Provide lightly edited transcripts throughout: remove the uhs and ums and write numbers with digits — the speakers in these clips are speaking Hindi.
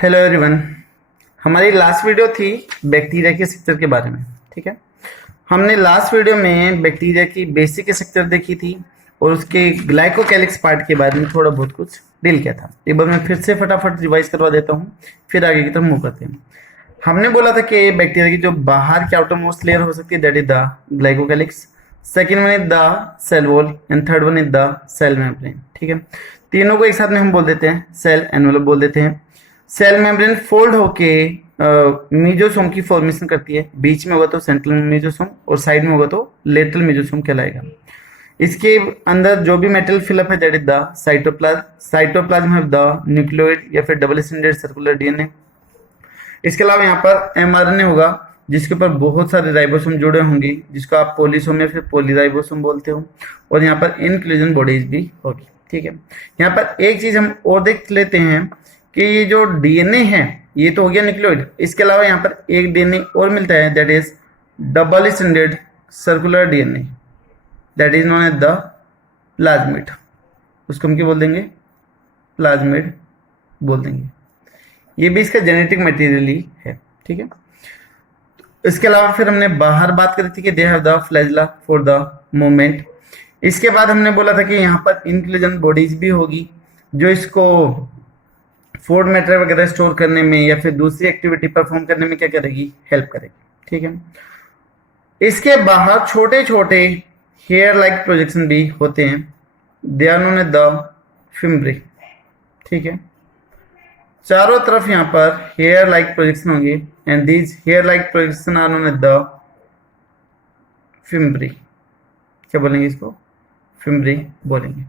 Hello everyone. हमारी लास्ट वीडियो थी बैक्टीरिया के स्ट्रक्चर के बारे में। ठीक है, हमने लास्ट वीडियो में बैक्टीरिया की बेसिक स्ट्रक्चर देखी थी और उसके ग्लाइकोकैलिक्स पार्ट के बारे में थोड़ा बहुत कुछ डील किया था। एक बार मैं फिर से फटाफट रिवाइज करवा देता हूँ, फिर आगे की तरफ मूव करते हैं। हमने बोला था कि बैक्टीरिया की जो बाहर की आउटर मोस्ट लेयर हो सकती है that is the glycocalyx, second one is the cell wall and third one is the cell membrane. ठीक है, तीनों को एक साथ में हम बोल देते हैं सेल एनवेलप बोल देते हैं। सेल मेम्ब्रेन फोल्ड होके मीजोसोम की फॉर्मेशन करती है। बीच में होगा तो सेंट्रल मीजोसोम और साइड में होगा तो लेटरल मीजोसोम कहलाएगा। इसके अंदर जो भी मेटल फिलअप है that is the cytoplasm. Cytoplasm है द न्यूक्लियोइड या फिर डबल स्टैंडर्ड सर्कुलर डीएनए। इसके अलावा यहाँ पर एमआरएनए होगा जिसके ऊपर बहुत सारे राइबोसोम जुड़े होंगे जिसको आप पॉलीसोम या फिर पॉलीराइबोसोम बोलते हो, और यहाँ पर इंक्लूजन बॉडीज भी होगी। ठीक है, यहाँ पर एक चीज हम और देख लेते हैं कि ये जो डीएनए है ये तो हो गया न्यूक्लियोइड, इसके अलावा यहाँ पर एक डीएनए और मिलता है that is double standard circular DNA that is known as the plasmid. उसको हम क्या बोल देंगे? प्लाज्मिड बोल देंगे। ये भी इसका जेनेटिक मटेरियल ही है। ठीक है, इसके अलावा फिर हमने बाहर बात करी थी कि they have the flagella for the movement. इसके बाद हमने बोला था कि यहाँ पर इंक्लूजन बॉडीज भी होगी जो इसको फूड मैटर वगैरह स्टोर करने में या फिर दूसरी एक्टिविटी परफॉर्म करने में क्या करेगी? हेल्प करेगी। ठीक है, इसके बाहर छोटे छोटे हेयर लाइक प्रोजेक्शन भी होते हैं, they are known as the fimbriae. ठीक है, चारों तरफ यहाँ पर हेयर लाइक प्रोजेक्शन होंगे and these hair like projection are known as the fimbriae. क्या बोलेंगे इसको? फिम्ब्री बोलेंगे।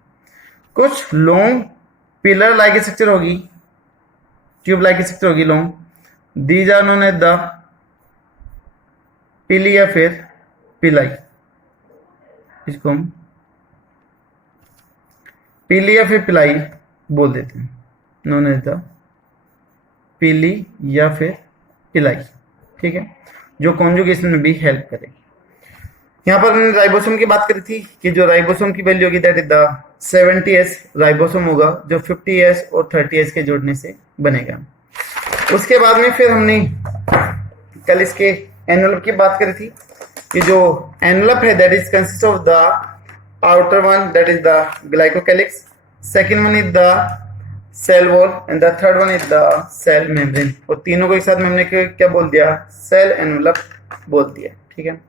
कुछ लॉन्ग पिलर लाइक स्ट्रक्चर होगी, ट्यूब लाइक स्ट्रक्चर होगी long, these are known as the pili या फिर पिलाई। इसको हम पिली या फिर पिलाई बोल देते हैं, नोन एज द पिली या फिर पिलाई। ठीक है, जो कॉन्जुगेशन में भी हेल्प करेगी। यहाँ पर हमने राइबोसोम की बात करी थी कि जो राइबोसोम की वैल्यू होगी that is the 70s ribosome होगा जो 50s और 30s के जोड़ने से बनेगा। उसके बाद में फिर हमने कल इसके एनवेलप की बात करी थी कि जो एनवेलप है that is consist of the outer one that is the glycocalyx, second one is the cell wall and the third one is the cell membrane. और तीनों को एक साथ में हमने क्या बोल दिया? सेल एनवेलप बोल दिया। ठीक है,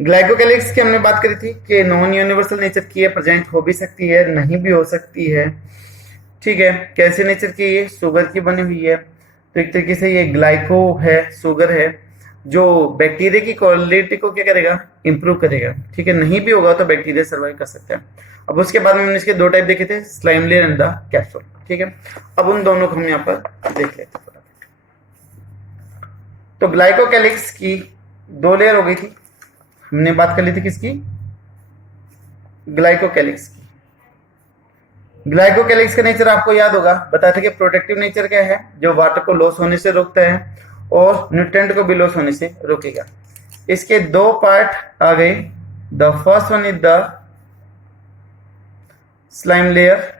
ग्लाइकोकैलिक्स की हमने बात करी थी कि नॉन यूनिवर्सल नेचर की है, प्रेजेंट हो भी सकती है नहीं भी हो सकती है। ठीक है, कैसे नेचर की? ये शुगर की बनी हुई है, तो एक तरीके से ये ग्लाइको है, शुगर है, जो बैक्टीरिया की क्वालिटी को क्या करेगा? इंप्रूव करेगा। ठीक है, नहीं भी होगा तो बैक्टीरिया सर्वाइव कर सकता है। अब उसके बाद में हमने इसके दो टाइप देखे थे, slime layer and the capsule. ठीक है, अब उन दोनों को हम यहाँ पर देख लेते हैं। तो ग्लाइकोकैलिक्स की दो लेयर हो गई थी, हमने बात कर ली थी किसकी? ग्लाइकोकैलिक्स की। ग्लाइकोकैलिक्स का नेचर आपको याद होगा, बताया था कि प्रोटेक्टिव नेचर क्या है, जो वाटर को लॉस होने से रोकता है और न्यूट्रिएंट को भी लॉस होने से रोकेगा। इसके दो पार्ट आ गए, the first one is the slime layer,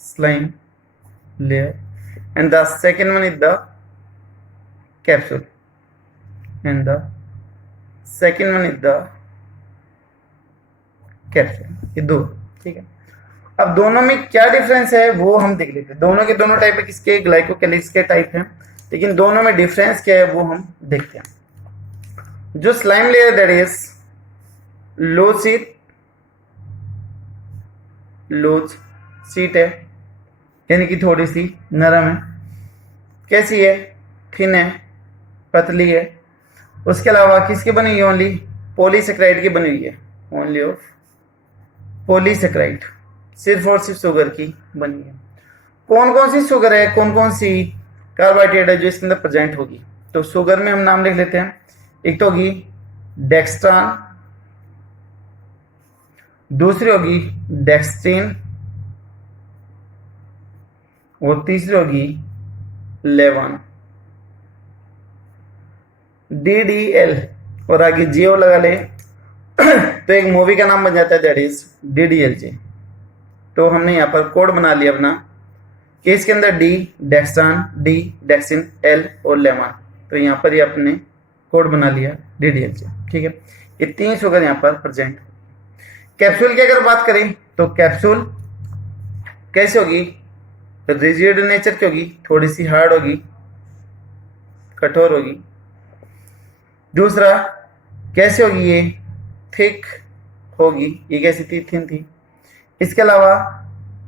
slime layer, and the second one is the capsule and the second one is the capsule। ये दो। ठीक है, अब दोनों में क्या डिफरेंस है वो हम देख लेते हैं। दोनों के दोनों टाइप है किसके? ग्लाइकोकैलिक्स के टाइप हैं, लेकिन दोनों में डिफरेंस क्या है वो हम देखते हैं। जो slime layer that is loose sheet है, यानी कि थोड़ी सी नरम है। कैसी है? थिन है, पतली है। उसके अलावा किसकी बनी हुई है? ओनली पॉलीसेक्राइड की बनी हुई है, ओनली ऑफ पॉलीसेक्राइड, सिर्फ और सिर्फ शुगर की बनी है। कौन कौन सी शुगर है, कौन कौन सी कार्बोहाइड्रेट है जो इसके अंदर प्रेजेंट होगी? तो शुगर में हम नाम लिख लेते हैं। एक तो होगी डेक्स्ट्रान, दूसरी होगी डेक्स्ट्रीन और तीसरी होगी लेवान, DDL और आगे जियो लगा ले तो एक मूवी का नाम बन जाता है दैट इज DDLJ। तो हमने यहाँ पर कोड बना लिया अपना कि इसके अंदर डी डेक्सान, डी डेक्सिन, एल और लेमान। तो यहाँ पर ये अपने कोड बना लिया DDLJ। ठीक है, ये 3 शुगर यहाँ पर प्रेजेंट। कैप्सूल की अगर बात करें तो कैप्सूल कैसे होगी, रिजिड नेचर की होगी, थोड़ी सी हार्ड होगी, कठोर होगी। दूसरा कैसे होगी, ये थिक होगी, ये कैसी थी, थिन थी। इसके अलावा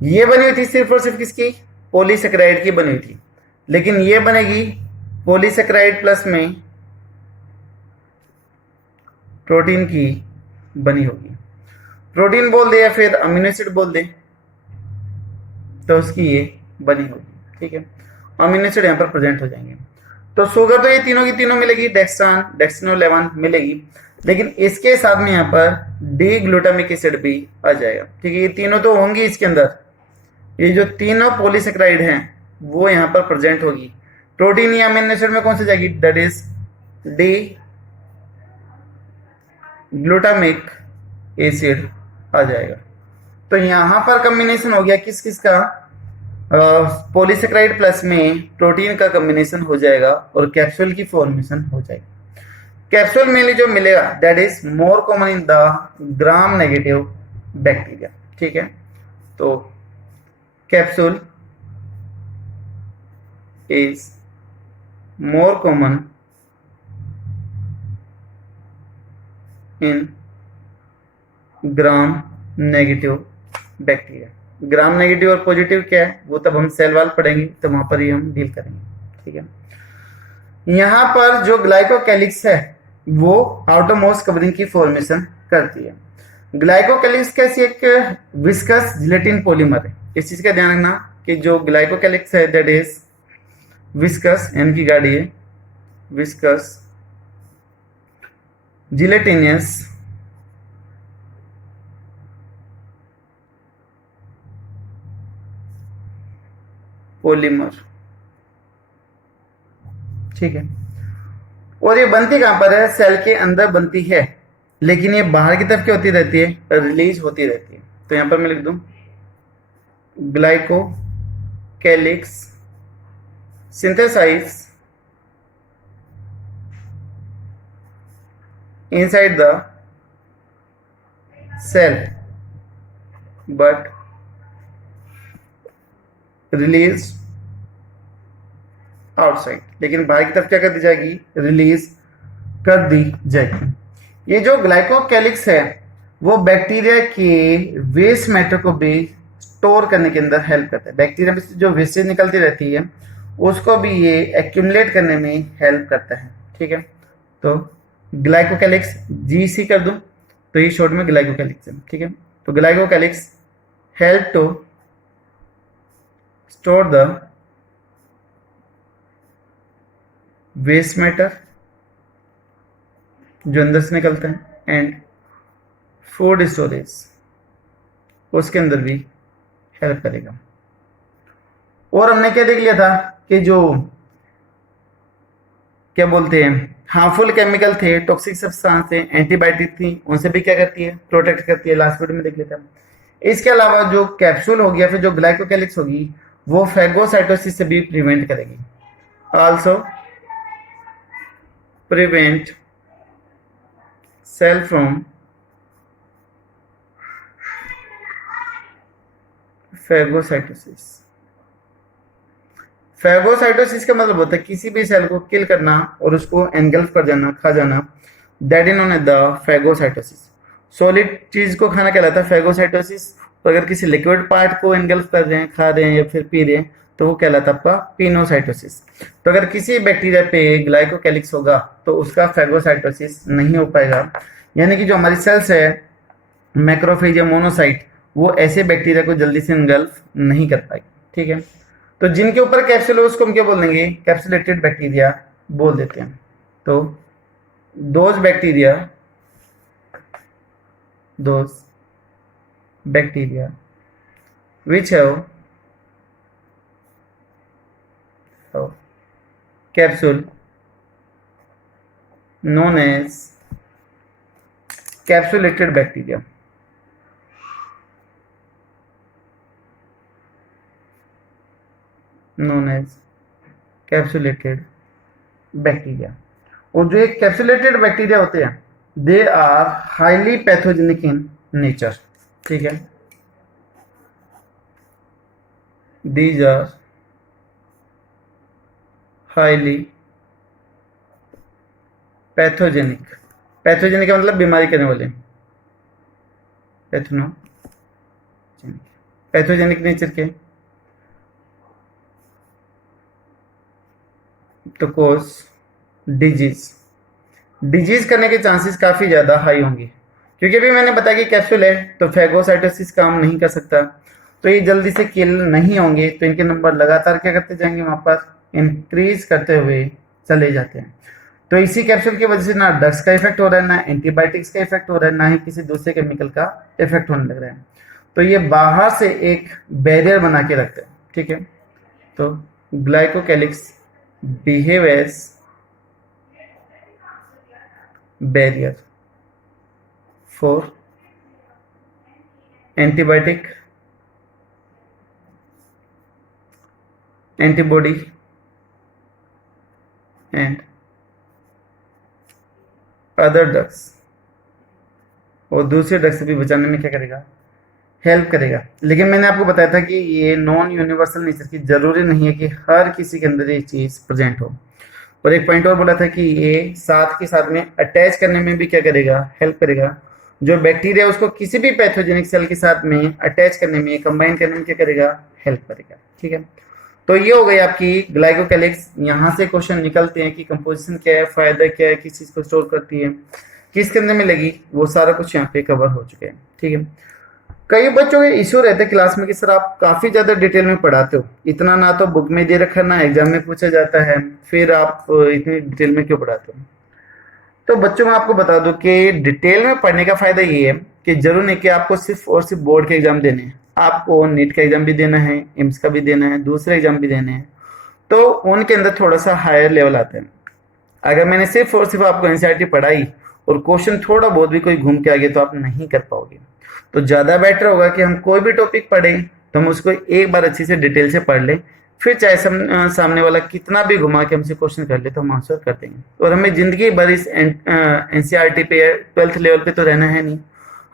ये बनी हुई थी सिर्फ और सिर्फ किसकी, पॉलीसेकेराइड की बनी हुई थी, लेकिन ये बनेगी पॉलीसेकेराइड प्लस में प्रोटीन की बनी होगी। प्रोटीन बोल दे या फिर अमीनो एसिड बोल दे, तो उसकी ये बनी होगी। ठीक है, अमीनो एसिड यहाँ पर प्रेजेंट हो जाएंगे। तो शुगर तो ये तीनों की तीनों मिलेगी, डेक्सान, डेक्सिनोलेवान मिलेगी, लेकिन इसके साथ में यहाँ पर डी ग्लूटामिक एसिड भी आ जाएगा। ठीक है, ये तीनों तो होंगी इसके अंदर, ये जो तीनों पॉलीसेकेराइड हैं वो यहाँ पर प्रेजेंट होगी। प्रोटीन या अमीनो एसिड में कौन सी जाएगी, that is D glutamic acid आ जाएगा। तो यहाँ पर कॉम्बिनेशन हो गया किस किस का, पॉलीसेकेराइड प्लस में प्रोटीन का कॉम्बिनेशन हो जाएगा और कैप्सूल की फॉर्मेशन हो जाएगी। कैप्सूल मेनली जो मिलेगा that is more common in the gram negative bacteria. ठीक है, तो capsule is more common in gram negative bacteria. Gram negative और पॉजिटिव क्या है वो तब हम सेल वाल पढ़ेंगे, तो वहां पर ही हम डील करेंगे। ठीक है, यहां पर जो ग्लाइकोकैलिक्स है वो आउटरमोस्ट कवरिंग की फॉर्मेशन करती है। ग्लाइकोकैलिक्स कैसी एक विस्कस जिलेटिन पॉलीमर है। इस चीज का ध्यान रखना कि जो ग्लाइकोकैलिक्स है दैट इज विस्कस, एन की गाड़ी है, विस्कस जिलेटिनियस पॉलीमर। ठीक है, और ये बनती कहां पर है, सेल के अंदर बनती है, लेकिन ये बाहर की तरफ क्या होती रहती है, रिलीज होती रहती है। तो यहां पर मैं लिख दूं glycocalyx synthesise inside the cell but release outside, लेकिन बाहर की तरफ क्या कर दी जाएगी, रिलीज कर दी जाएगी। ये जो ग्लाइकोकैलिक्स है वो बैक्टीरिया के वेस्ट मैटर को भी स्टोर करने के अंदर हेल्प करता है। बैक्टीरिया में से जो वेस्टेज निकलती रहती है उसको भी ये एक्यूमुलेट करने में हेल्प करता है। ठीक है, तो ग्लाइकोकैलिक्स GC कर दूं तो ये शॉर्ट में ग्लाइकोकैलिक्स है। ठीक है, तो glycocalyx help to store the waste matter जो अंदर से निकलता है एंड फूड स्टोरेज उसके अंदर भी हेल्प करेगा। और हमने क्या देख लिया था कि जो क्या बोलते हैं हार्मफुल केमिकल थे, टॉक्सिक सब्सटेंस थे, एंटीबायोटिक थी, उनसे भी क्या करती है, प्रोटेक्ट करती है। लास्ट वीडियो में देख लेते हैं। इसके अलावा जो कैप्सूल होगी या फिर जो ग्लाइकोकैलिक्स होगी वो फैगोसाइटोसिस से भी प्रिवेंट करेगी, also prevent cell from phagocytosis. Phagocytosis का मतलब होता है किसी भी सेल को किल करना और उसको एनगल्फ कर जाना, खा जाना, that is known as the phagocytosis. Solid चीज को खाना कहलाता है फैगोसाइटोसिस। तो अगर किसी लिक्विड पार्ट को एनगल्फ कर रहे हैं, खा रहे हैं या फिर पी रहे हैं तो वो कहलाता है आपका पिनोसाइटोसिस। तो अगर किसी बैक्टीरिया पे ग्लाइकोकैलिक्स होगा तो उसका फैगोसाइटोसिस नहीं हो पाएगा, यानी कि जो हमारी सेल्स है मैक्रोफेज या मोनोसाइट वो ऐसे बैक्टीरिया को जल्दी से एनगल्फ नहीं कर पाएगी। ठीक है, तो जिनके ऊपर कैप्सूल है उसको हम क्या बोल देंगे, कैप्सुलेटेड बैक्टीरिया बोल देते हैं। तो those bacteria which have capsule known as capsulated bacteria। Known as capsulated bacteria. और जो एक कैप्सुलेटेड बैक्टीरिया होते हैं they are highly pathogenic in nature, ठीक है। These are highly pathogenic, pathogenic का मतलब बीमारी करने वाले, पैथोजेनिक नेचर के, तो कोज डिजीज, डिजीज करने के चांसेस काफी ज्यादा हाई होंगे, क्योंकि अभी मैंने बताया कि कैप्सूल है तो फैगोसाइटोसिस काम नहीं कर सकता, तो ये जल्दी से किल नहीं होंगे, तो इनके नंबर लगातार क्या करते जाएंगे, वहां पर इंक्रीज करते हुए चले जाते हैं। तो इसी कैप्सूल की वजह से ना ड्रग्स का इफेक्ट हो रहा है, ना एंटीबायोटिक्स का इफेक्ट हो रहा है, ना ही किसी दूसरे केमिकल का इफेक्ट होने लग रहा है। तो ये बाहर से एक बैरियर बना के रखते हैं, ठीक है। तो glycocalyx behave as barrier for antibiotic, antibody and other drugs, और दूसरे ड्रग्स से भी बचाने में क्या करेगा, हेल्प करेगा। लेकिन मैंने आपको बताया था कि ये नॉन यूनिवर्सल नेचर की, जरूरी नहीं है कि हर किसी के अंदर ये चीज प्रेजेंट हो। और एक पॉइंट और बोला था कि ये साथ के साथ में अटैच करने में भी क्या करेगा, हेल्प करेगा। जो बैक्टीरिया उसको किसी भी पैथोजेनिक सेल के साथ में अटैच करने में, कंबाइन करने में क्या करेगा, हेल्प करेगा, ठीक है। तो ये हो गई आपकी ग्लाइकोकैलिक्स। यहाँ से क्वेश्चन निकलते हैं कि कंपोजिशन क्या है, फायदा क्या है, किस चीज को स्टोर करती है, किसके अंदर में लगी, वो सारा कुछ यहाँ पे कवर हो चुके हैं, ठीक है। कई बच्चों के इश्यू रहते हैं क्लास में कि सर आप काफी ज्यादा डिटेल में पढ़ाते हो, इतना ना तो बुक में दे रखा ना एग्जाम में पूछा जाता है, फिर आप इतनी डिटेल में क्यों पढ़ाते हो। तो बच्चों में आपको बता दूं कि डिटेल में पढ़ने का फायदा ये है कि जरूर नहीं कि आपको सिर्फ और सिर्फ बोर्ड के एग्जाम देने हैं, आपको नीट का एग्जाम भी देना है, एम्स का भी देना है, दूसरे एग्जाम भी देने हैं, तो उनके अंदर थोड़ा सा हायर लेवल आता है। अगर मैंने सिर्फ और सिर्फ आपको एनसीईआरटी पढ़ाई और क्वेश्चन थोड़ा बहुत भी कोई घूम के आ गया तो आप नहीं कर पाओगे। तो ज्यादा बेटर होगा कि हम कोई भी टॉपिक पढ़ें तो हम उसको एक बार अच्छी से डिटेल से पढ़ लें, फिर चाहे सामने वाला कितना भी घुमा के हमसे क्वेश्चन कर ले तो हम आंसर कर देंगे। और हमें जिंदगी भर इस एनसीईआरटी पे 12th लेवल पे तो रहना है नहीं,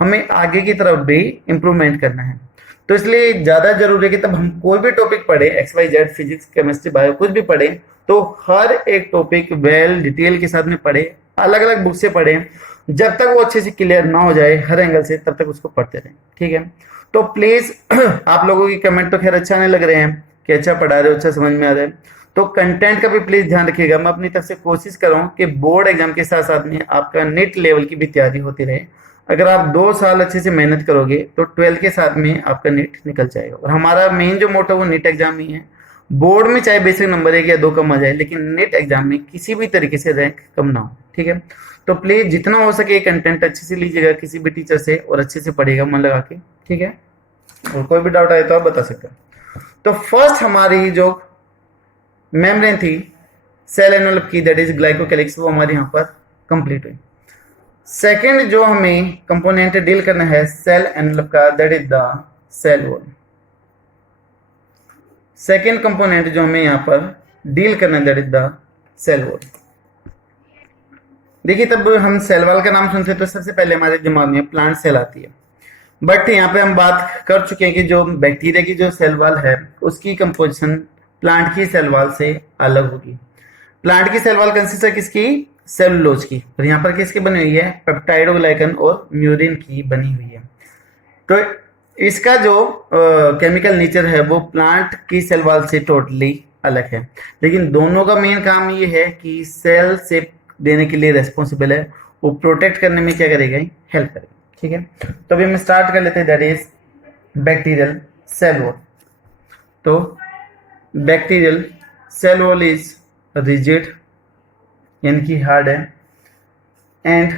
हमें आगे की तरफ भी इम्प्रूवमेंट करना है। तो इसलिए ज्यादा जरूरी है कि तब हम कोई भी टॉपिक पढ़े, XYZ, फिजिक्स, केमिस्ट्री, बायो, कुछ भी पढ़े, तो हर एक टॉपिक वेल डिटेल के साथ में पढ़े, अलग अलग बुक से पढ़े, जब तक वो अच्छे से क्लियर ना हो जाए हर एंगल से, तब तक उसको पढ़ते रहें, ठीक है। तो प्लीज आप लोगों की कमेंट तो खैर अच्छा नहीं लग रहे हैं कि अच्छा पढ़ा रहे हो, अच्छा समझ में आ रहा है, तो कंटेंट का भी प्लीज ध्यान रखिएगा। मैं अपनी तरफ से कोशिश कर रहा हूँ कि बोर्ड एग्जाम के साथ साथ में आपका नेट लेवल की भी तैयारी होती रहे। अगर आप 2 साल अच्छे से मेहनत करोगे तो 12th के साथ में आपका नेट निकल जाएगा। और हमारा मेन जो मोटो वो नेट एग्जाम ही है। बोर्ड में चाहे बेसिक नंबर 1 या 2 कम आ जाए, लेकिन नेट एग्जाम में किसी भी तरीके से रैंक कम ना हो, ठीक है। तो प्लीज जितना हो सके कंटेंट अच्छे से लीजिएगा किसी भी टीचर से, और अच्छे से पढ़िएगा मन लगा के, ठीक है। और कोई भी डाउट आए तो आप बता सकते हैं। तो फर्स्ट हमारी जो मेम्ब्रेन थी सेल एनवेलप की, दैट इज ग्लाइकोकैलिक्स, वो हमारे यहाँ पर कंप्लीट हुई। सेकेंड जो हमें कंपोनेंट डील करना है सेल एनवेलप का, that is the cell wall. Second component जो हमें यहाँ पर डील करना है that is the cell wall. देखिए तब हम सेल वॉल का नाम सुनते तो सबसे पहले हमारे दिमाग में प्लांट सेल आती है, बट यहाँ पे हम बात कर चुके हैं कि जो बैक्टीरिया की जो सेल वॉल है उसकी कंपोजिशन प्लांट की सेल वॉल से अलग होगी। प्लांट की सेल वॉल कंसिस्ट है किसकी, सेलुलोज की, और यहाँ पर किसकी बनी हुई है, पेप्टाइडोग्लाइकन और म्यूरिन की बनी हुई है। तो इसका जो केमिकल नेचर है वो प्लांट की सेल वॉल से टोटली अलग है, लेकिन दोनों का मेन काम ये है कि सेल शेप देने के लिए रेस्पॉन्सिबल है, वो प्रोटेक्ट करने में क्या करेगा, हेल्प करेगा, ठीक है। तो अभी हम स्टार्ट कर लेते हैं, that is bacterial cell wall. तो bacterial cell wall is rigid यानी कि हार्ड है, and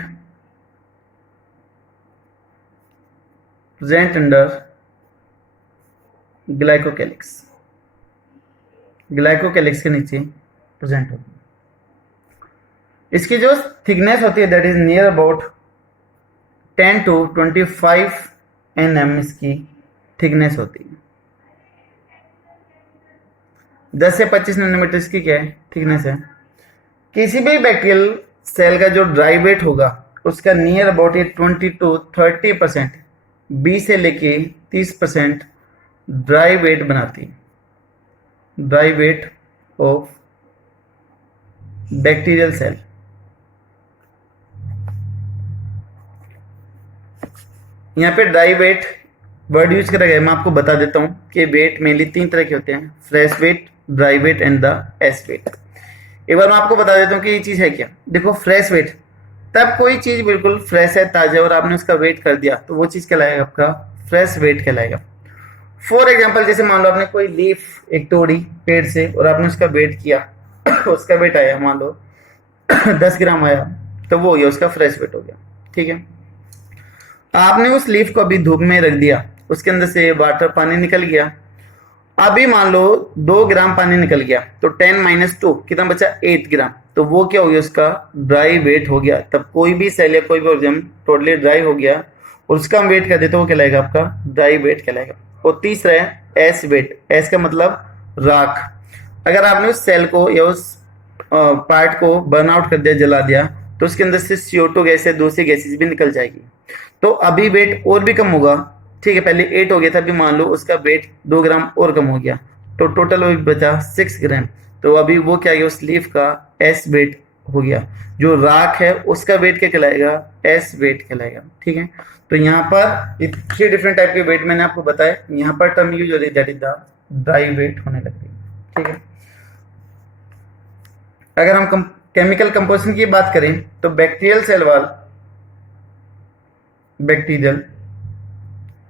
present under glycocalyx, glycocalyx के नीचे प्रेजेंट होती है। इसकी जो थिकनेस होती है that is near about 10 to 25 nm इसकी थिकनेस होती है। 10 से 25 नैनोमीटर इसकी क्या है थिकनेस है। किसी भी बैक्टीरियल सेल का जो ड्राई वेट होगा उसका नियर अबाउट 20 to 30% 20 से लेके 30% ड्राई वेट बनाती है, dry weight of bacterial cell. यहाँ पे ड्राई वेट वर्ड यूज करा गया है, मैं आपको बता देता हूँ कि वेट मेनली 3 तरह के होते हैं, fresh weight, dry weight and the ash weight. एक बार मैं आपको बता देता हूँ कि ये चीज़ है क्या। देखो फ्रेश वेट, तब कोई चीज़ बिल्कुल फ्रेश है, ताज़ा, और आपने उसका वेट कर दिया तो वो चीज़ कहलाएगा आपका फ्रेश वेट कहलाएगा। फॉर एग्जाम्पल जैसे मान लो आपने कोई लीफ एक तोड़ी पेड़ से और आपने उसका वेट किया उसका वेट आया मान लो 10 ग्राम आया, तो वो हो गया उसका फ्रेश वेट हो गया। ठीक है, आपने उस लीफ को अभी धूप में रख दिया, उसके अंदर से वाटर पानी निकल गया, अभी मान लो 2 ग्राम पानी निकल गया तो 10 - 2 कितना बचा 8 ग्राम, तो वो क्या हो गया उसका ड्राई वेट हो गया। तब कोई भी सेल या कोई भी ऑर्गेनिज्म टोटली ड्राई हो गया और उसका हम वेट कर देते तो वो कहलाएगा आपका ड्राई वेट कहलाएगा। और तीसरा है एस वेट, एस का मतलब राख। अगर आपने उस सेल को या उस पार्ट को बर्न आउट कर दिया, जला दिया, तो उसके अंदर से CO2 गैस या दूसरी गैसेज भी निकल जाएगी, तो अभी वेट और भी कम होगा। ठीक है, पहले 8 हो गया था, अभी मान लो उसका वेट 2 ग्राम और कम हो गया तो टोटल वो बचा 6 ग्राम, तो अभी वो क्या गया उस लीफ का एस वेट हो गया। जो राख है उसका वेट क्या कहलाएगा एस वेट कहलाएगा। ठीक है, तो यहाँ पर 3 डिफरेंट टाइप के वेट मैंने आपको बताया, यहाँ पर टर्म यूज हो रही है that is the dry weight होने लग रही है। ठीक है, अगर हम केमिकल कंपोजिशन की बात करें तो bacterial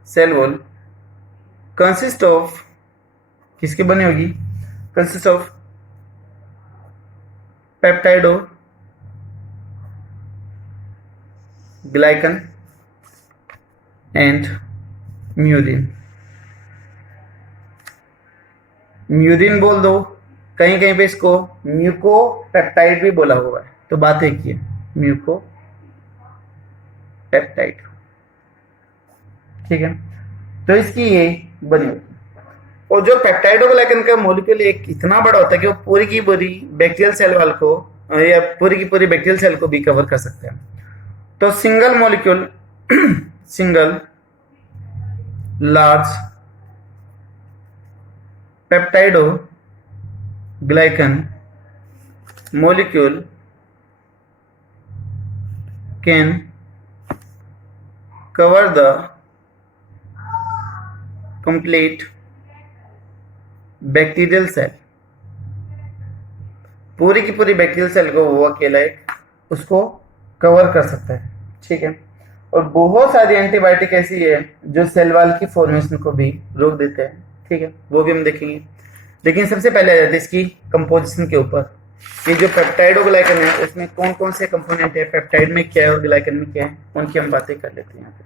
cell wall consist of, किसके बने होगी, consist of peptidoglycan and murein. Murein बोल दो, कहीं कहीं पे इसको म्यूकोपेप्टाइड भी बोला हुआ है, तो बात एक ही है म्यूकोपेप्टाइड। ठीक है, तो इसकी ये बनी होती है। और जो पेप्टाइडोग्लाइकन का मॉलिक्यूल एक इतना बड़ा होता है कि वो पूरी की पूरी बैक्टीरियल सेल वाल को या पूरी की पूरी बैक्टीरियल सेल को भी कवर कर सकते हैं। तो single molecule single large peptidoglycan molecule can cover the complete bacterial cell, पूरी की पूरी बैक्टीरियल सेल को वो अकेला उसको कवर कर सकता है। ठीक है, और बहुत सारी एंटीबायोटिक ऐसी है जो सेल वॉल की फॉर्मेशन को भी रोक देते हैं। ठीक है, वो भी हम देखेंगे, लेकिन सबसे पहले आ जाते हैं इसकी कंपोजिशन के ऊपर। ये जो पेप्टाइडोग्लाइकन है उसमें कौन कौन से कंपोनेंट है, पेप्टाइड में क्या है और ग्लाइकन में क्या है, उनकी हम बातें कर लेते हैं यहाँ पे।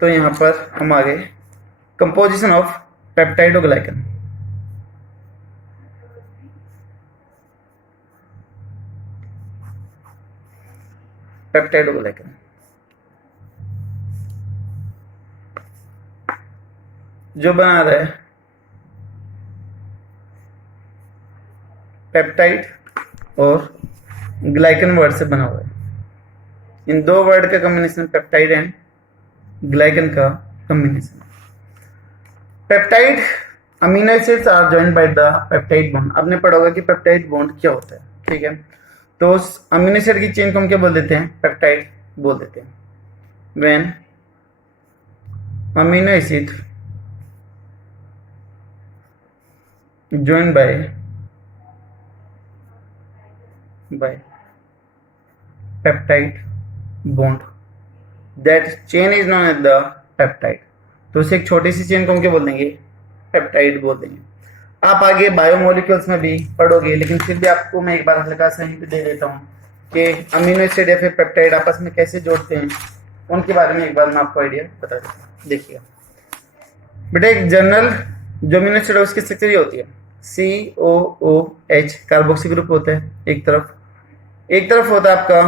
तो यहाँ पर हम आ गए कंपोजिशन ऑफ पेप्टाइडोग्लाइकन। पेप्टाइडोग्लाइकन जो बना रहा है पेप्टाइड और ग्लाइकन वर्ड से बना हुआ है। इन दो वर्ड का कॉम्बिनेशन पेप्टाइड एंड ग्लाइकन का combination. Peptide amino acids are joined by the peptide bond. आपने पढ़ा होगा कि पेप्टाइड बॉन्ड क्या होता है। ठीक है, तो उस अमीनो एसिड की चेन को हम क्या बोल देते हैं, पेप्टाइड बोल देते हैं। When amino acid joined by peptide bond, that chain is known as the peptide। तो उसे एक छोटी सी चेन को हम क्या बोल देंगे, पेप्टाइड बोल देंगे। आप आगे बायोमोलिक्यूल्स में भी पढ़ोगे, लेकिन फिर भी आपको मैं एक बार हल्का सा हिंट दे देता हूँ कि अमीनो एसिड या फिर पेप्टाइड आपस में कैसे जोड़ते हैं, उनके बारे में एक बार मैं आपको आइडिया बता देता हूँ। देखिएगा बेटा, एक जनरल जो अमीनो एसिड है उसकी स्ट्रक्चर ये होती है, COOH कार्बोक्सी ग्रुप होता है एक तरफ होता है आपका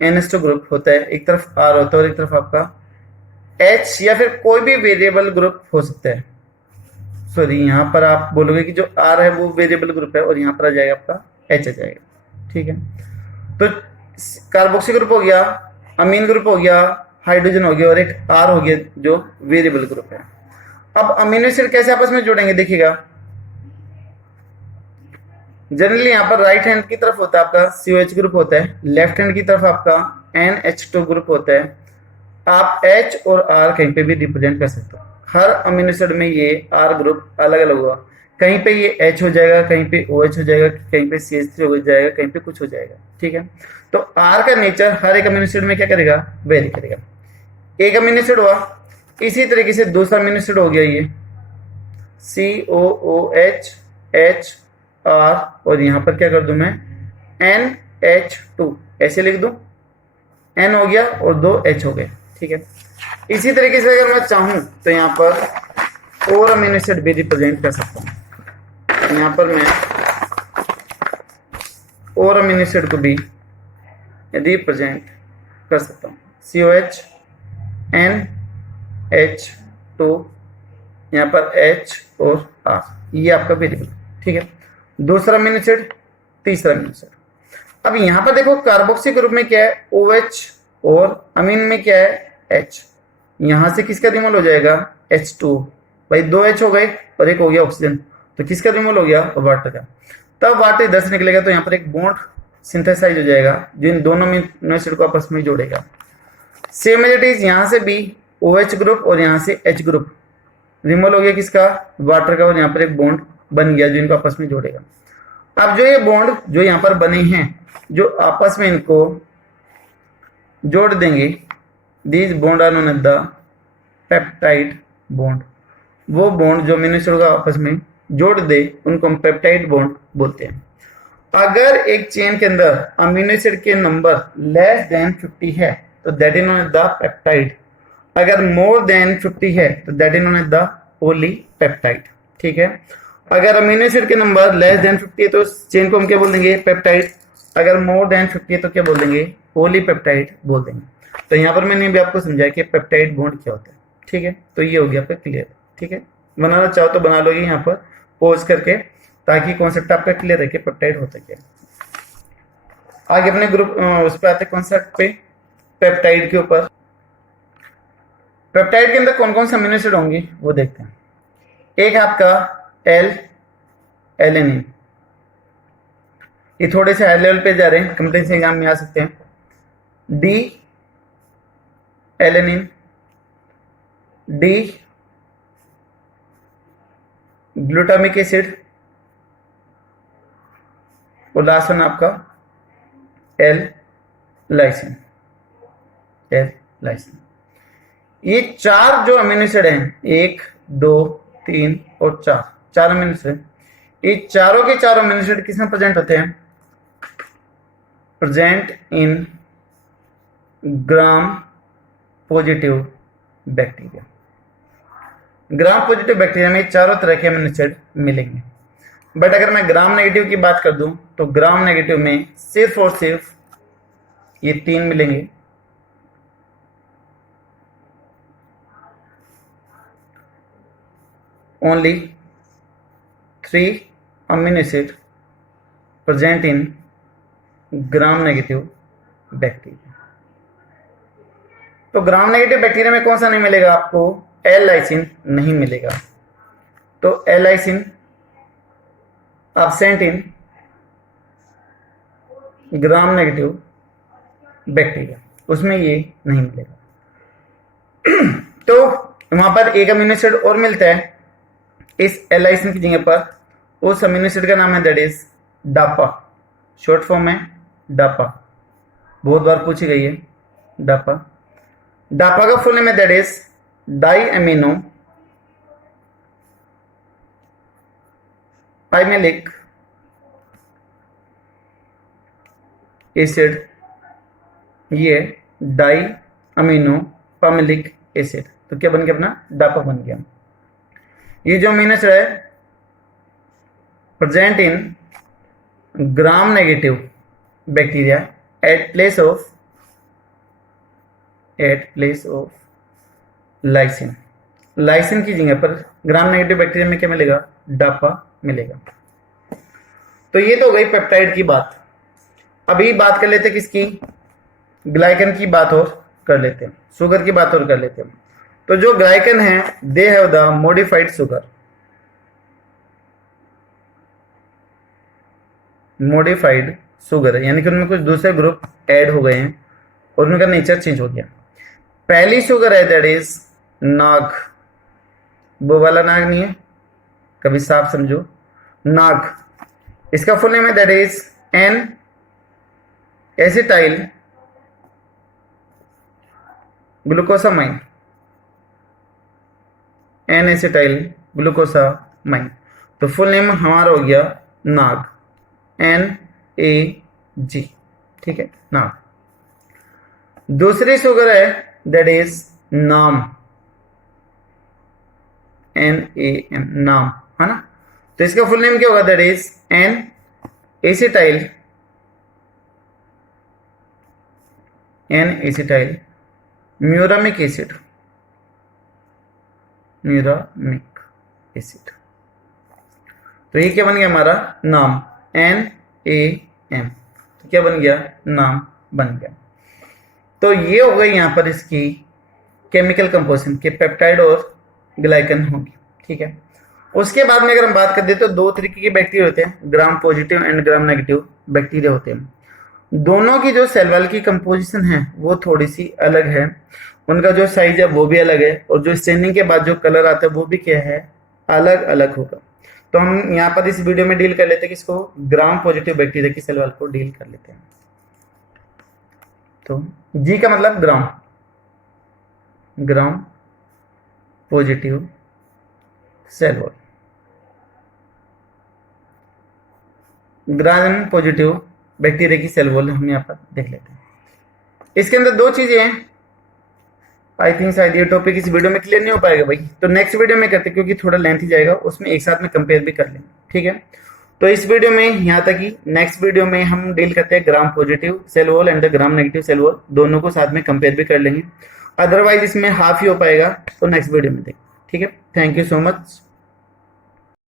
NH2 ग्रुप होता है, एक तरफ R होता है और एक तरफ आपका H या फिर कोई भी वेरिएबल ग्रुप हो सकता है। सॉरी, यहाँ पर आप बोलोगे कि जो R है वो वेरिएबल ग्रुप है और यहाँ पर आ जाएगा आपका H आ जाएगा। ठीक है, तो कार्बोक्सी ग्रुप हो गया, अमीन ग्रुप हो गया, हाइड्रोजन हो गया और एक R हो गया जो वेरिएबल ग्रुप है। अब अमीनो एसिड कैसे आपस में जोड़ेंगे देखिएगा। जनरली यहाँ पर राइट हैंड की तरफ होता है आपका COH ग्रुप होता है, लेफ्ट हैंड की तरफ आपका NH2 ग्रुप होता है। आप H और R कहीं पे भी रिप्रेजेंट कर सकते हो। हर अमीनो एसिड में ये R ग्रुप अलग अलग होगा, कहीं पे ये H हो जाएगा, कहीं पे OH हो जाएगा, कहीं पे CH3 हो जाएगा, कहीं पे कुछ हो जाएगा। ठीक है, तो R का नेचर हर एक अमीनो एसिड में क्या करेगा, वेरी करेगा। एक अमीनो एसिड हुआ, इसी तरीके से दूसरा अमीनो एसिड हो गया ये COOH H R और यहाँ पर क्या कर दूं मैं NH2 ऐसे लिख दूं, N हो गया और 2 H हो गए। ठीक है, इसी तरीके से अगर मैं चाहूं तो यहाँ पर और अमीनो एसिड भी रिप्रेजेंट कर सकता हूं। यहाँ पर मैं और अमीनो एसिड को भी रिप्रेजेंट कर सकता हूं, COH NH2 यहाँ पर H और R, ये आपका वेरिएबल। ठीक है, दूसरा अमीनो एसिड, तीसरा अमीनो एसिड। अब यहाँ पर देखो कार्बोक्सी ग्रुप में क्या है OH और अमीन में क्या है H। यहां से किसका रिमूवल हो जाएगा H2, भाई 2 H हो गए और एक हो गया ऑक्सीजन, तो किसका रिमूवल हो गया वाटर का। तब वाटर इधर से निकलेगा तो यहाँ पर एक बॉन्ड सिंथेसाइज हो जाएगा जो इन दोनों अमीनो एसिड को आपस में जोड़ेगा। सेम एज इट इज यहाँ से भी OH ग्रुप और यहाँ से H ग्रुप रिमूवल हो गया किसका, वाटर का, और यहाँ पर एक बॉन्ड बन गया जो इनको आपस में जोड़ेगा। अब जो ये बॉन्ड जो यहाँ पर बने हैं जो आपस में इनको जोड़ देंगे, these bond are known as the peptide bond. वो बॉन्ड जो अमीनो एसिड को आपस में जोड़ दे उनको हम पेप्टाइड बॉन्ड बोलते हैं। अगर एक चेन के अंदर अमीनो एसिड के नंबर लेस देन 50 है तो that is known as the peptide. अगर मोर देन 50 है तो that is known as the polypeptide. ठीक है, अगर अमीनो एसिड के नंबर लेस देन 50 है तो चेन को हम क्या बोल देंगे, पेप्टाइड। अगर मोर देन 50 है तो क्या बोल देंगे, पॉलीपेप्टाइड बोल देंगे। तो यहाँ पर मैंने भी आपको समझाया कि पेप्टाइड बॉन्ड क्या होता है। ठीक है, तो ये हो गया आपका क्लियर। ठीक है, बनाना चाहो तो बना लोगे यहाँ पर पॉज करके, ताकि कॉन्सेप्ट आपका क्लियर है कि पेप्टाइड होता क्या है। आगे अपने ग्रुप उस पर आते कॉन्सेप्ट पे, पेप्टाइड के ऊपर। पेप्टाइड के अंदर कौन कौन से अमीनो एसिड होंगे वो देखते हैं। एक आपका एलेनिन, ये थोड़े से हाई लेवल पे जा रहे हैं, कॉम्पिटेंस एग्जाम में आ सकते हैं। D alanine, D glutamic acid और लास्ट वन आपका एल लाइसिन। एल लाइसिन, ये चार जो अमीनो एसिड हैं, 1 2 3 और 4, चार अमीनो एसिड, ये चारों के चारों अमीनो एसिड किसमें प्रेजेंट होते हैं, present in gram positive bacteria. Gram positive bacteria में चारों तरह के अमीनो एसिड मिलेंगे। बट अगर मैं ग्राम नेगेटिव की बात कर दूं तो ग्राम नेगेटिव में सिर्फ और सिर्फ ये 3 मिलेंगे, only 3 amino acid present in gram negative bacteria. तो ग्राम नेगेटिव बैक्टीरिया में कौन सा नहीं मिलेगा आपको, एल लाइसिन नहीं मिलेगा। तो L lysine absent in gram negative bacteria, उसमें ये नहीं मिलेगा। तो वहां पर एक अमीनो एसिड और मिलता है इस एल लाइसिन की जगह पर, उस अमीनो एसिड का नाम है दैट इज डापा। शॉर्ट फॉर्म है डापा, बहुत बार पूछी गई है डापा। डापा का फुल नेम है that is di amino pimelic acid, ये डाई अमीनो पाइमेलिक एसिड। तो क्या बन गया अपना, डापा बन गया। ये जो अमीनो एसिड है present in gram negative bacteria at place of lysine. Lysine की जगह पर ग्राम नेगेटिव बैक्टीरिया में क्या मिलेगा? डापा मिलेगा। तो ये तो हो गई पेप्टाइड की बात। अभी बात कर लेते किसकी? ग्लाइकन की बात और कर लेते हैं, शुगर की बात और कर लेते हैं। तो जो ग्लाइकन है they have the modified sugar. Modified sugar है यानी कि उनमें कुछ दूसरे ग्रुप ऐड हो गए हैं और उनका नेचर चेंज हो गया। पहली शुगर है दैट इज नाग। वो वाला नाग नहीं है, कभी साफ समझो, नाग। इसका फुल नेम है that is N acetyl glucosamine. N acetyl glucosamine. तो फुल नेम हमारा हो गया नाग, NAG, ठीक है, नाग। दूसरी शुगर है दैट इज नाम, NAM, नाम, है ना। तो इसका फुल नेम क्या होगा? That is N acetyl muramic acid. Muramic acid. तो ये क्या बन गया हमारा? नाम, NAM। तो क्या बन गया? नाम बन गया। तो ये हो गई यहां पर इसकी केमिकल कंपोजिशन के पेप्टाइड और ग्लाइकन होंगी, ठीक है। उसके बाद में अगर हम बात कर दे तो दो तरीके के बैक्टीरिया होते हैं, gram positive and gram negative bacteria होते हैं। दोनों की जो सेल वॉल की कंपोजिशन है वो थोड़ी सी अलग है, उनका जो साइज है वो भी अलग है, और जो स्टेनिंग के बाद जो कलर आता है वो भी क्या है? अलग अलग होगा। तो हम यहाँ पर इस वीडियो में डील कर लेते हैं किसको? ग्राम पॉजिटिव बैक्टीरिया की सेल वॉल को डील कर लेते हैं। तो जी का मतलब gram, gram positive cell wall. Gram positive bacteria की सेल वॉल हम यहाँ पर देख लेते हैं। इसके अंदर दो चीजें हैं। आई थिंक शायद ये टॉपिक इस वीडियो में क्लियर नहीं हो पाएगा भाई, तो नेक्स्ट वीडियो में करते, क्योंकि थोड़ा लेंथ ही जाएगा, उसमें एक साथ में कंपेयर भी कर लेंगे, ठीक है। तो इस वीडियो में यहाँ तक ही। नेक्स्ट वीडियो में हम डील करते हैं gram positive cell wall and gram negative cell wall, दोनों को साथ में कंपेयर भी कर लेंगे। अदरवाइज इसमें हाफ ही हो पाएगा, तो नेक्स्ट वीडियो में देखें, ठीक है। Thank you so much.